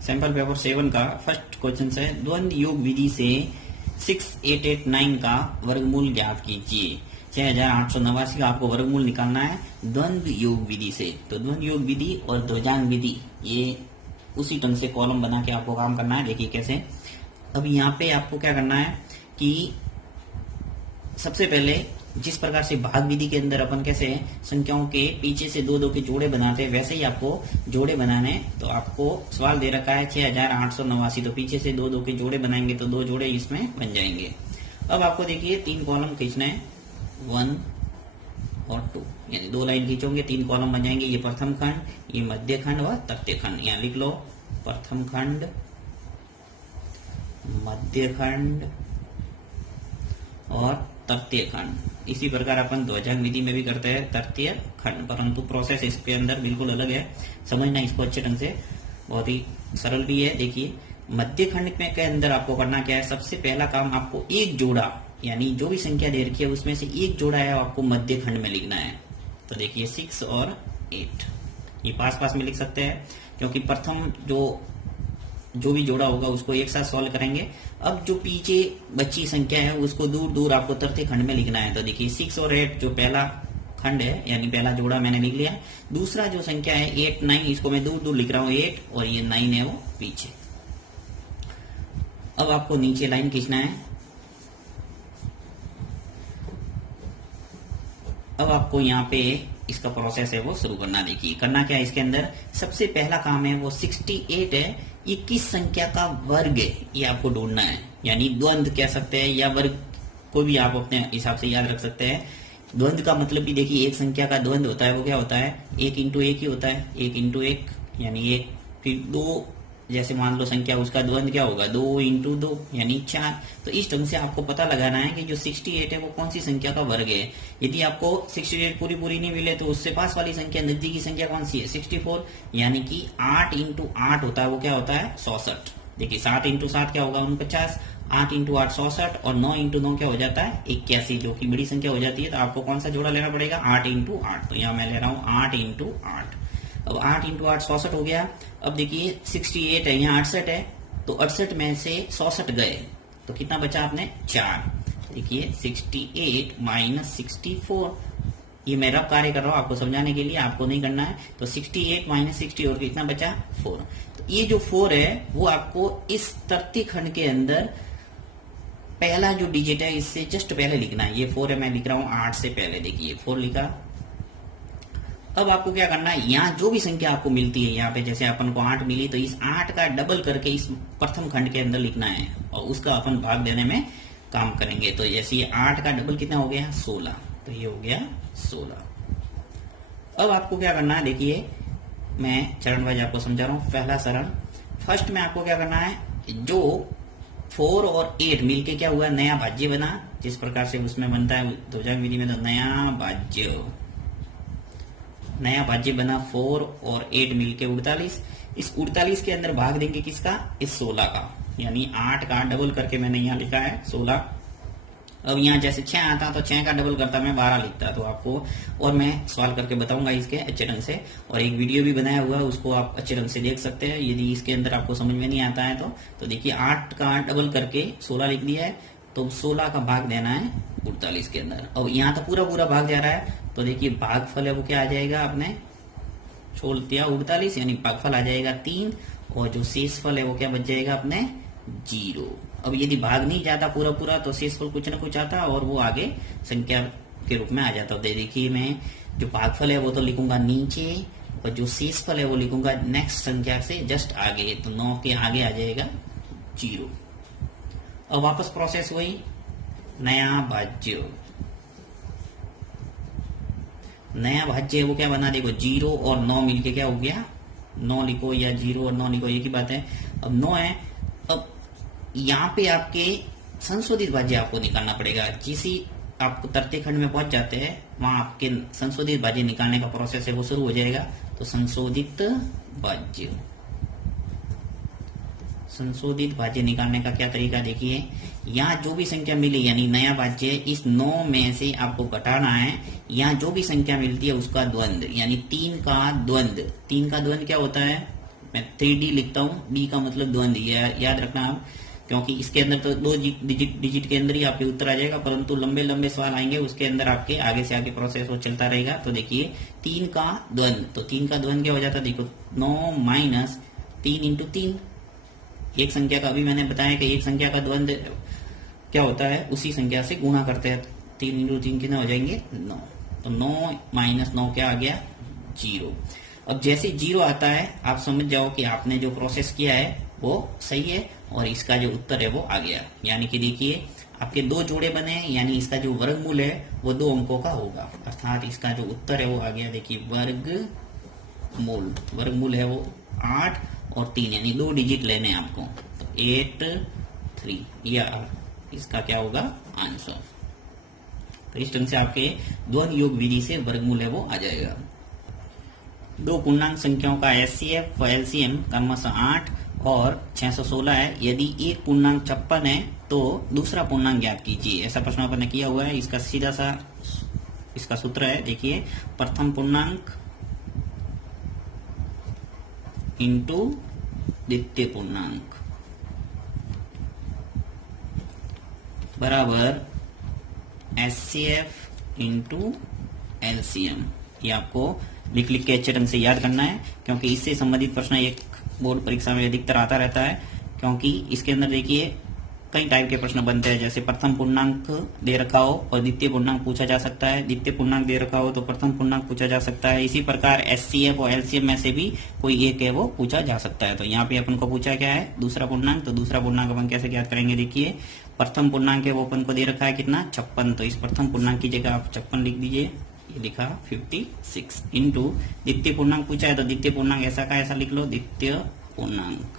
Sample paper 7 का first question है, द्वंद्व योग विधि से 6889 का वर्गमूल ज्ञात कीजिए। 6889 का आपको वर्गमूल निकालना है द्वंद्व योग विधि से। तो द्वंद्व योग विधि और ध्वजांग विधि, ये उसी ढंग से कॉलम बना के आपको काम करना है। देखिए कैसे। अब यहाँ पे आपको क्या करना है कि सबसे पहले जिस प्रकार से भाग विधि के अंदर अपन कैसे संख्याओं के पीछे से दो दो के जोड़े बनाते हैं, वैसे ही आपको जोड़े बनाने। तो आपको सवाल दे रखा है 6889, तो पीछे से दो दो के जोड़े बनाएंगे तो दो जोड़े इसमें बन जाएंगे। अब आपको देखिए 3 कॉलम खींचना है, 1 और 2, यानी 2 लाइन खींचोगे 3 कॉलम बन जाएंगे। ये प्रथम खंड, ये मध्य खंड और तृतीय खंड। यहाँ लिख लो प्रथम खंड, मध्य खंड और तृतीय खंड। इसी प्रकार अपन ध्वजांग विधि में भी करते हैं तृतीय खंड, परंतु प्रोसेस इसके अंदर बिल्कुल अलग है। समझना इसको अच्छे ढंग से, बहुत ही सरल भी है। देखिए मध्य खंड में के अंदर आपको करना क्या है, सबसे पहला काम आपको एक जोड़ा, यानी जो भी संख्या दे रखी है उसमें से एक जोड़ा है आपको मध्य खंड में लिखना है। तो देखिए 6 और 8, ये पास पास में लिख सकते हैं, क्योंकि प्रथम जो भी जोड़ा होगा उसको एक साथ सॉल्व करेंगे। अब जो पीछे बची संख्या है उसको दूर दूर आपको तृतीय खंड में लिखना है। तो देखिए 6 और 8 जो पहला खंड है, यानी पहला जोड़ा मैंने लिख लिया। दूसरा जो संख्या है 8 9, इसको मैं दूर दूर लिख रहा हूँ 8, और ये 9 है वो पीछे। अब आपको नीचे लाइन खींचना है। अब आपको यहाँ पे इसका प्रोसेस है वो शुरू करना। देखिए करना क्या है, इसके अंदर सबसे पहला काम है वो 68 है, ये किस संख्या का वर्ग है ये आपको ढूंढना है। यानी द्वंद्व कह सकते हैं या वर्ग, कोई भी आप अपने हिसाब से याद रख सकते हैं। द्वंद्व का मतलब भी देखिए एक संख्या का द्वंद्व होता है वो क्या होता है, 1 इंटू 1 ही होता है। 1 इंटू 1 यानी 1, फिर 2, जैसे मान लो संख्या उसका द्वंद्व क्या होगा, 2 इंटू 2 यानी 4। तो इस ढंग से आपको पता लगाना है कि जो 68 है वो कौन सी संख्या का वर्ग है। यदि आपको 68 पूरी नहीं मिले तो उससे पास वाली संख्या, नजदीकी संख्या कौन सी है, 64, यानी कि 8 इंटू 8 होता है वो क्या होता है, 66। देखिए 7 इंटू 7 क्या होगा, 49, 8 इंटू 8 66, और 9 इंटू 9 क्या हो जाता है, 81, जो कि बड़ी संख्या हो जाती है। तो आपको कौन सा जोड़ा लेना पड़ेगा, 8 इंटू 8। तो यहाँ मैं ले रहा हूँ 8 इंटू 8। अब 8 इंटू 8 66 हो गया। अब देखिए 68 है, यहाँ 68 है, तो 68 में से 66 गए तो कितना बचा आपने, 4। देखिए 68 माइनस 64, ये मैं रफ कार्य कर रहा हूँ आपको समझाने के लिए, आपको नहीं करना है। तो 68 माइनस 60 और कितना बचा, 4। तो ये जो 4 है वो आपको इस तृतीय खंड के अंदर पहला जो डिजिट है इससे जस्ट पहले लिखना है। ये 4 है, मैं लिख रहा हूँ 8 से पहले। देखिए 4 लिखा। अब आपको क्या करना है, यहाँ जो भी संख्या आपको मिलती है, यहाँ पे जैसे अपन को 8 मिली तो इस 8 का डबल करके इस प्रथम खंड के अंदर लिखना है और उसका अपन भाग देने में काम करेंगे। तो जैसे ये 8 का डबल कितना हो गया, 16, तो ये हो गया 16। अब आपको क्या करना है, देखिए मैं चरण वाइज आपको समझा रहा हूँ। पहला चरण, फर्स्ट में आपको क्या करना है, जो 4 और 8 मिलके क्या हुआ, नया भाज्य बना। जिस प्रकार से उसमें बनता है ध्वजांग विधि में, तो नया भाज्य बना 4 और 8 मिलके 48। इस 48 के अंदर भाग देंगे किसका, इस 16 का, यानी 8 का डबल करके मैंने यहाँ लिखा है 16। अब यहाँ जैसे 6 आता तो 6 का डबल करता मैं 12 लिखता। तो आपको, और मैं सवाल करके बताऊंगा इसके अच्छे ढंग से, और एक वीडियो भी बनाया हुआ है उसको आप अच्छे ढंग से देख सकते हैं यदि इसके अंदर आपको समझ में नहीं आता है तो देखिए 8 का डबल करके 16 लिख दिया है, तो 16 का भाग देना है 48 के अंदर। अब यहाँ तो पूरा भाग जा रहा है, तो देखिए भागफल है वो क्या आ जाएगा, आपने छोड़ दिया 48, यानी भागफल आ जाएगा 3, और जो शेषफल है वो क्या बच जाएगा अपने 0। अब यदि भाग नहीं जाता पूरा तो शेषफल कुछ ना कुछ आता और वो आगे संख्या के रूप में आ जाता। तो देखिए मैं जो भागफल है वो तो लिखूंगा नीचे, और जो शेषफल है वो लिखूंगा नेक्स्ट संख्या से जस्ट आगे, तो 9 के आगे आ जाएगा 0। अब वापस प्रोसेस हुई, नया भाज्य है वो क्या बना, देखो 0 और 9 मिलके क्या हो गया, 9 लिखो या 0 और 9 लिखो एक ही बात है। अब 9 है, अब यहाँ पे आपके संशोधित भाज्य आपको निकालना पड़ेगा। जिसी आप तृतीय खंड में पहुंच जाते हैं वहां आपके संशोधित भाज्य निकालने का प्रोसेस है वो शुरू हो जाएगा। तो संशोधित भाज्य निकालने का क्या तरीका, देखिए यहाँ जो भी संख्या मिली, यानी नया भाज्य इस 9 में से आपको घटाना है। यहाँ जो भी संख्या मिलती है उसका द्वंद्व, यानी 3 का द्वंद्व क्या होता है, मैं 3D लिखता हूँ, डी का मतलब द्वंद, याद रखना आप, क्योंकि इसके अंदर तो 2 डिजिट के अंदर ही आपके उत्तर आ जाएगा, परंतु लंबे लंबे सवाल आएंगे उसके अंदर आपके आगे से आगे प्रोसेस वो चलता रहेगा। तो देखिए 3 का द्वंद, तो 3 का द्वंद क्या हो जाता है, देखो 9 माइनस 3 इंटू 3। एक संख्या का, अभी मैंने बताया कि एक संख्या का द्वंद क्या होता है, उसी संख्या से गुणा करते हैं। 3 इंटू 3 कितने हो जाएंगे, 9। तो 9 माइनस 9 क्या आ गया, 0। अब जैसे 0 आता है आप समझ जाओ कि आपने जो प्रोसेस किया है वो सही है और इसका जो उत्तर है वो आ गया। यानी कि देखिए आपके 2 जोड़े बने हैं, यानी इसका जो वर्गमूल है वो 2 अंकों का होगा, अर्थात इसका जो उत्तर है वो आ गया। देखिए वर्गमूल है वो 8 और 3, यानी 2 डिजिट लेने हैं आपको, तो 8 3, या इसका क्या होगा आंसर। तो इस ढंग से आपके द्वंद योग विधि से वर्गमूल है वो आ जाएगा। 2 पूर्णांक संख्याओं का एचसीएफ व एलसीएम क्रमशः 8 और 616 है। यदि एक पूर्णांक 56 है तो दूसरा पूर्णांक ज्ञात कीजिए। ऐसा प्रश्न आपने किया हुआ है। इसका सीधा सा इसका सूत्र है, देखिए प्रथम पूर्णांक इंटू द्वितीय पूर्णांक बराबर एचसीएफ इंटू एलसीएम। ये आपको लिख के अच्छे ढंग से याद करना है, क्योंकि इससे संबंधित प्रश्न एक बोर्ड परीक्षा में अधिकतर आता रहता है। क्योंकि इसके अंदर देखिए कई टाइप के प्रश्न बनते हैं, जैसे प्रथम पूर्णांक दे रखा हो और द्वितीय पूर्णांक पूछा जा सकता है, द्वितीय पूर्णांक दे रखा हो तो प्रथम पूर्णांक पूछा जा सकता है। इसी प्रकार एचसीएफ और एलसीएम में से भी कोई एक है वो पूछा जा सकता है। तो यहाँ पे अपन को पूछा क्या है, दूसरा पूर्णांक। तो दूसरा पूर्णांक अपन कैसे ज्ञात करेंगे, देखिए प्रथम पूर्णांक है वो अपन को दे रखा है कितना, 56। तो इस प्रथम पूर्णांक की जगह आप 56 लिख दीजिए, ये लिखा 56 इंटू द्वितीय पूर्णांक पूछा है तो द्वितीय पूर्णांक ऐसा का ऐसा लिख लो, द्वितीय पूर्णांक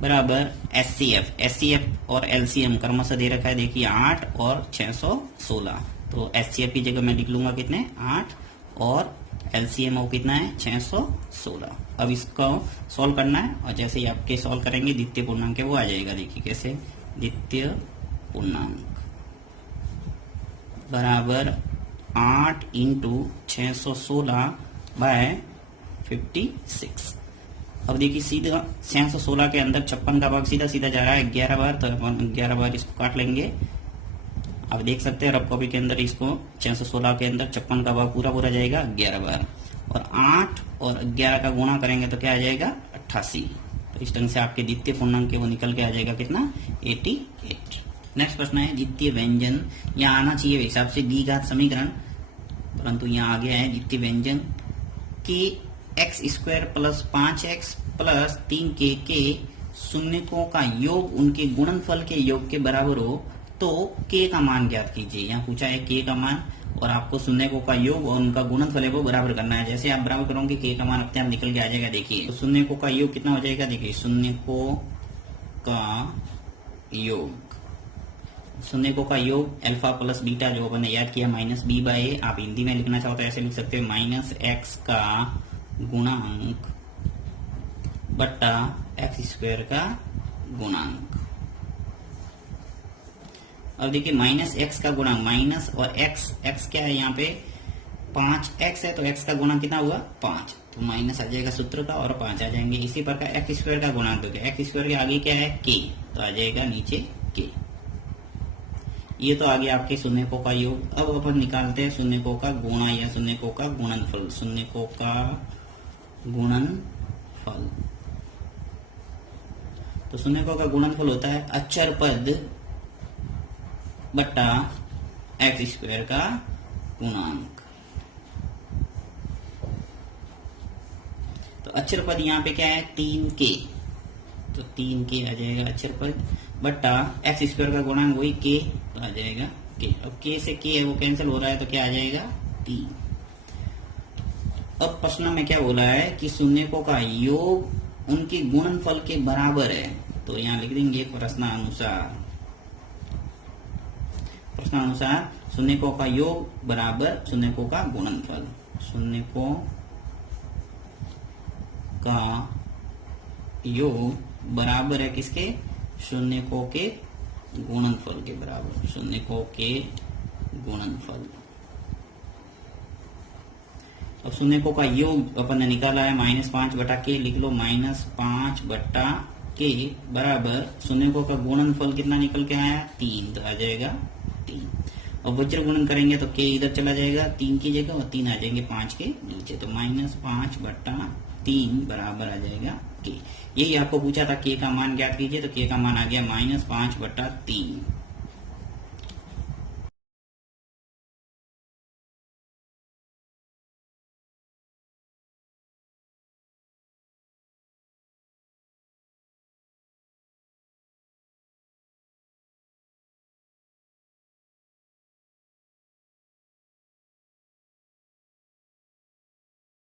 बराबर एचसीएफ और एलसीएम क्रमशः दे रखा है, देखिए 8 और 616। तो एचसीएफ की जगह मैं लिख लूंगा कितने, 8 और एलसीएम वो कितना है, 616। अब इसको सॉल्व करना है और जैसे ही आपके सॉल्व करेंगे द्वितीय पूर्णांक है वो आ जाएगा। देखिए कैसे, द्वितीय पूर्णांक बराबर 8 इंटू 616 बाय 56। अब देखिए सीधा 616 के अंदर 56 का भाग सीधा सीधा जा रहा है 11 बार, तो अपन 11 बार इसको काट लेंगे। आप देख सकते हैं रफ कॉपी के अंदर इसको 616 के अंदर 56 का भाग पूरा पूरा जाएगा 11 बार, और 8 और 11 का गुणा करेंगे तो क्या आ जाएगा, 88। तो इस ढंग से आपके द्वितीय पूर्णांक वो निकल के आ जाएगा कितना, 88। नेक्स्ट प्रश्न है द्वितीय व्यंजन, यहाँ आना चाहिए हिसाब से द्विघात समीकरण, परंतु यहाँ आ गया है द्वितीय व्यंजन कि x square plus 5x plus 3k के शून्यकों का योग उनके गुणनफल के योग के बराबर हो तो k का मान ज्ञात कीजिए। यहाँ पूछा है k का मान और आपको शून्यकों का योग और उनका गुणनफल है वो बराबर करना है। जैसे आप बराबर करोगे k का मान अपने आप निकल के आ जाएगा। देखिए तो शून्यकों का योग कितना हो जाएगा, देखिए शून्यकों का योग अल्फा प्लस बीटा जो अपन ने याद किया माइनस b बाय a। आप हिंदी में लिखना चाहो तो ऐसे लिख सकते हो, माइनस x का गुणांक बट्टा एक्स स्क्वायर का गुणांक। अब देखिए माइनस एक्स का गुणांक, माइनस और एक्स क्या है यहाँ पे 5x है तो x का गुणांक कितना हुआ 5, तो माइनस आ जाएगा सूत्र का और 5 आ जाएंगे। इसी प्रकार एक्स स्क्वायर का गुणांक तो एक्स स्क्वायर के आगे क्या है k, तो आ जाएगा नीचे k। ये तो आगे आपके शून्यकों का योग। अब अपन निकालते हैं शून्यकों का गुणा या शून्यकों का गुणनफल। शून्यकों का गुणनफल, तो शून्यकों का गुणनफल होता है अचर पद बट्टा एक्स स्क्वायर का गुणांक। तो अचर पद यहाँ पे क्या है 3k, तो 3k आ जाएगा अचर पद बट्टा एक्स स्क्वायर का गुणांक वही k, तो आ जाएगा k। अब k से k है वो कैंसिल हो रहा है तो क्या आ जाएगा 3। अब प्रश्न में क्या बोला है कि शून्यकों का योग उनके गुणनफल के बराबर है, तो यहाँ लिख देंगे प्रश्नानुसार शून्यकों का योग बराबर शून्यकों का गुणनफल। शून्यकों का योग बराबर है किसके, शून्यकों के गुणनफल के बराबर, शून्यकों के गुणनफल। अब शून्यकों का योग अपन ने निकाला है -5/k, लिख लो -5/k बराबर शून्यकों का गुणनफल कितना निकल के आया 3, तो आ जाएगा 3। और वज्र गुणन करेंगे तो k इधर चला जाएगा 3 की जगह और 3 आ जाएंगे 5 के नीचे, तो -5/3 बराबर आ जाएगा k। यही आपको पूछा था k का मान ज्ञात कीजिए, तो k का मान आ गया -5/3।